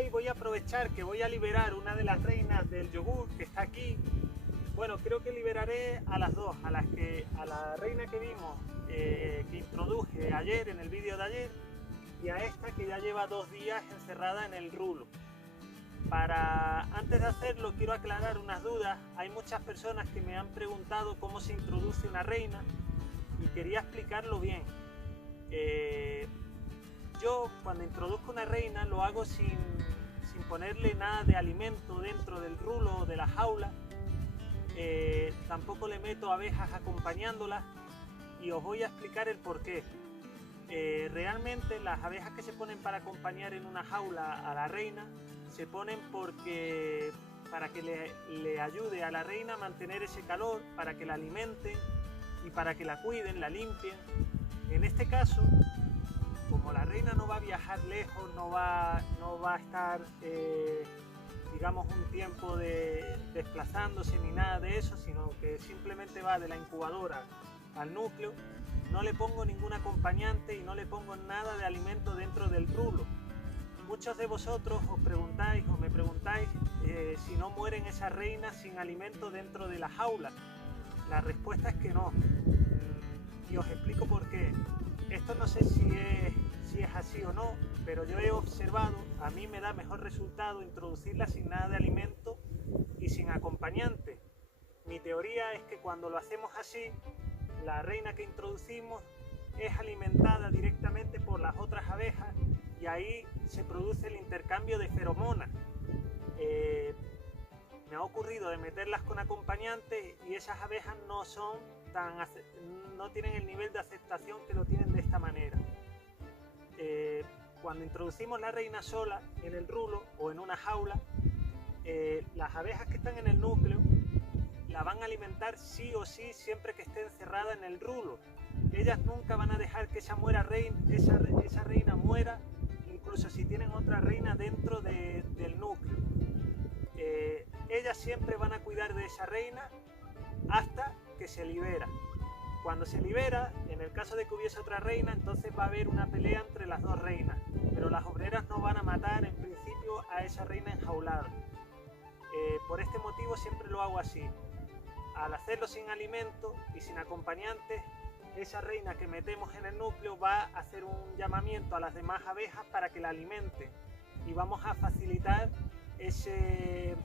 hoy voy a aprovechar que voy a liberar una de las reinas del yogur que está aquí. Bueno, creo que liberaré a las dos, a la reina que vimos, que introduje ayer en el vídeo de ayer, y a esta que ya lleva 2 días encerrada en el rulo. Antes de hacerlo quiero aclarar unas dudas. Hay muchas personas que me han preguntado cómo se introduce una reina y quería explicarlo bien. Yo cuando introduzco una reina lo hago sin ponerle nada de alimento dentro del rulo o de la jaula. Tampoco le meto abejas acompañándolas y os voy a explicar el porqué. Realmente las abejas que se ponen para acompañar en una jaula a la reina se ponen para que le ayude a la reina a mantener ese calor, para que la alimenten y para que la cuiden, la limpien. En este caso, como la reina no va a viajar lejos, no va a estar digamos un tiempo desplazándose ni nada de eso, sino que simplemente va de la incubadora al núcleo, no le pongo ningún acompañante y no le pongo nada de alimento dentro del rulo. Muchos de vosotros os preguntáis o me preguntáis si no mueren esas reinas sin alimento dentro de la jaula. La respuesta es que no, y os explico por qué. Esto no sé si es así o no, pero yo he observado, a mí me da mejor resultado introducirla sin nada de alimento y sin acompañante. Mi teoría es que cuando lo hacemos así, la reina que introducimos es alimentada directamente por las otras abejas y ahí se produce el intercambio de feromonas. Me ha ocurrido de meterlas con acompañantes y esas abejas no tienen el nivel de aceptación que lo tienen de esta manera. Cuando introducimos la reina sola en el rulo o en una jaula, las abejas que están en el núcleo la van a alimentar sí o sí siempre que esté encerrada en el rulo. Ellas nunca van a dejar que esa reina muera, incluso si tienen otra reina dentro del núcleo. Ellas siempre van a cuidar de esa reina hasta que se libera. Cuando se libera, en el caso de que hubiese otra reina, entonces va a haber una pelea entre las dos reinas, pero las obreras no van a matar en principio a esa reina enjaulada. Por este motivo siempre lo hago así. Al hacerlo sin alimento y sin acompañantes, esa reina que metemos en el núcleo va a hacer un llamamiento a las demás abejas para que la alimenten y vamos a facilitar ese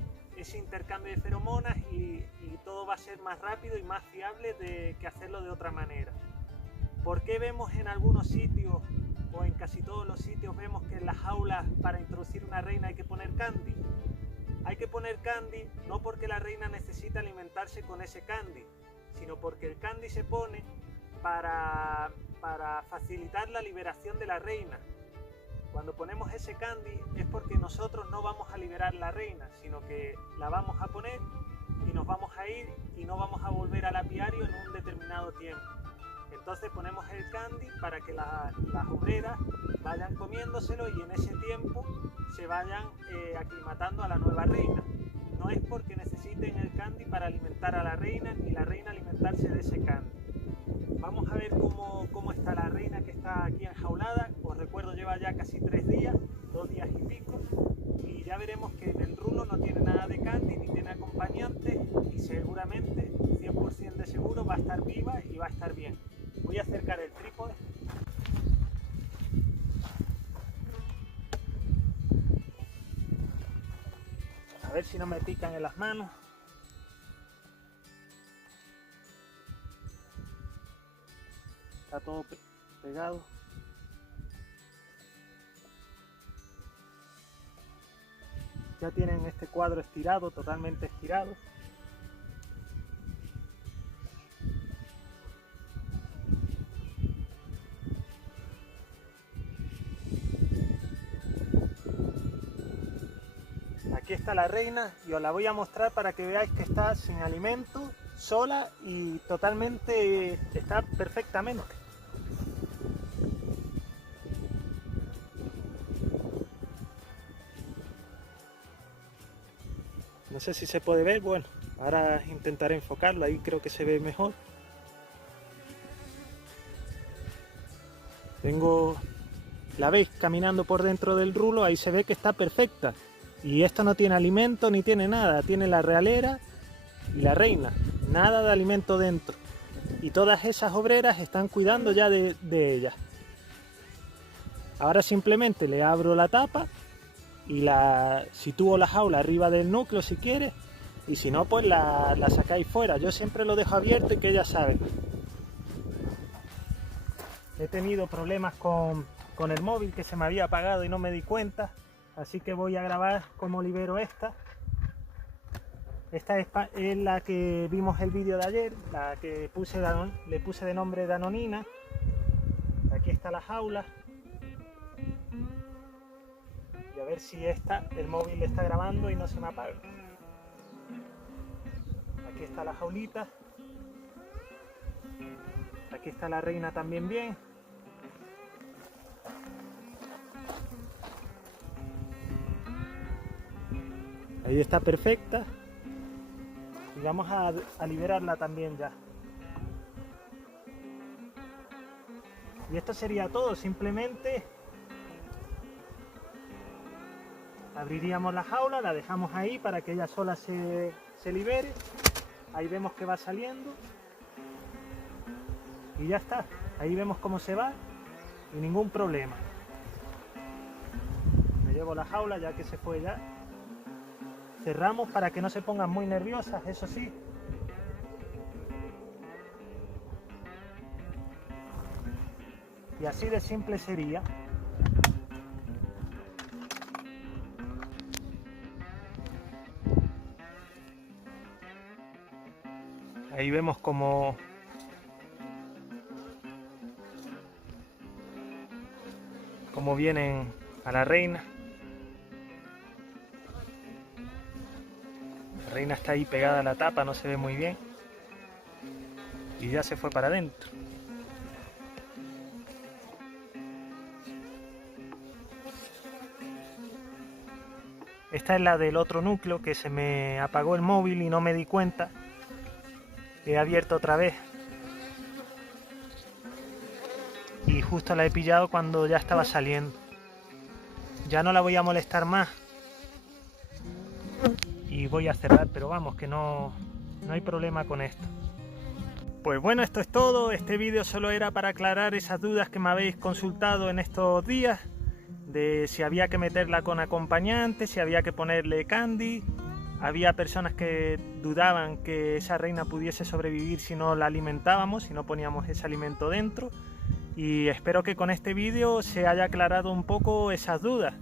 intercambio de feromonas y todo va a ser más rápido y más fiable que hacerlo de otra manera. ¿Por qué vemos en algunos sitios o en casi todos los sitios vemos que en las jaulas para introducir una reina hay que poner candy? Hay que poner candy no porque la reina necesita alimentarse con ese candy, sino porque el candy se pone para facilitar la liberación de la reina. Cuando ponemos ese candy es porque nosotros no vamos a liberar la reina, sino que la vamos a poner y nos vamos a ir y no vamos a volver al apiario en un determinado tiempo. Entonces ponemos el candy para que las obreras vayan comiéndoselo y en ese tiempo se vayan aclimatando a la nueva reina. No es porque necesiten el candy para alimentar a la reina ni la reina alimentarse de ese candy. Vamos a ver cómo está la reina que está aquí enjaulada. Os recuerdo, lleva ya casi 3 días, 2 días y pico, y ya veremos que en el rulo no tiene nada de candy ni tiene acompañante y seguramente, 100% de seguro, va a estar viva y va a estar bien. Voy a acercar el trípode. A ver si no me pican en las manos. Está todo pegado. Ya tienen este cuadro estirado, totalmente estirado. Aquí está la reina y os la voy a mostrar para que veáis que está sin alimento, sola y totalmente, está perfectamente. No sé si se puede ver, bueno, ahora intentaré enfocarlo, ahí creo que se ve mejor. Tengo la veis caminando por dentro del rulo, ahí se ve que está perfecta. Y esto no tiene alimento ni tiene nada, tiene la realera y la reina, nada de alimento dentro. Y todas esas obreras están cuidando ya de ella. Ahora simplemente le abro la tapa y la sitúo la jaula arriba del núcleo si quieres, y si no pues la sacáis fuera. Yo siempre lo dejo abierto y que ella sabe. He tenido problemas con el móvil, que se me había apagado y no me di cuenta, así que voy a grabar cómo libero esta. Esta es la que vimos el vídeo de ayer, la que le puse de nombre Danonina. Aquí está la jaula. Y a ver si el móvil está grabando y no se me apaga. Aquí está la jaulita. Aquí está la reina también bien. Ahí está perfecta. Y vamos a liberarla también ya. Y esto sería todo, simplemente abriríamos la jaula, la dejamos ahí para que ella sola se libere. Ahí vemos que va saliendo. Y ya está, ahí vemos cómo se va y ningún problema. Me llevo la jaula ya que se fue ya. Cerramos para que no se pongan muy nerviosas, eso sí. Y así de simple sería. Ahí vemos cómo vienen a la reina. La reina está ahí pegada a la tapa, no se ve muy bien. Y ya se fue para adentro. Esta es la del otro núcleo, que se me apagó el móvil y no me di cuenta. He abierto otra vez. Y justo la he pillado cuando ya estaba saliendo. Ya no la voy a molestar más. Y voy a cerrar, pero vamos, que no hay problema con esto. Pues bueno, esto es todo. Este vídeo solo era para aclarar esas dudas que me habéis consultado en estos días. De si había que meterla con acompañante, si había que ponerle candy. Había personas que dudaban que esa reina pudiese sobrevivir si no la alimentábamos, si no poníamos ese alimento dentro. Y espero que con este vídeo se haya aclarado un poco esas dudas.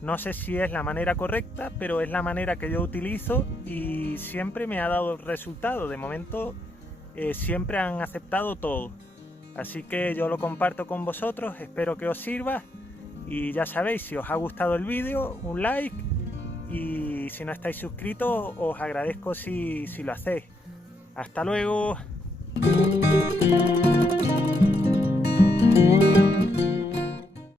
No sé si es la manera correcta, pero es la manera que yo utilizo y siempre me ha dado resultado. De momento siempre han aceptado todo. Así que yo lo comparto con vosotros, espero que os sirva. Y ya sabéis, si os ha gustado el vídeo, un like. Y si no estáis suscritos, os agradezco si lo hacéis. ¡Hasta luego!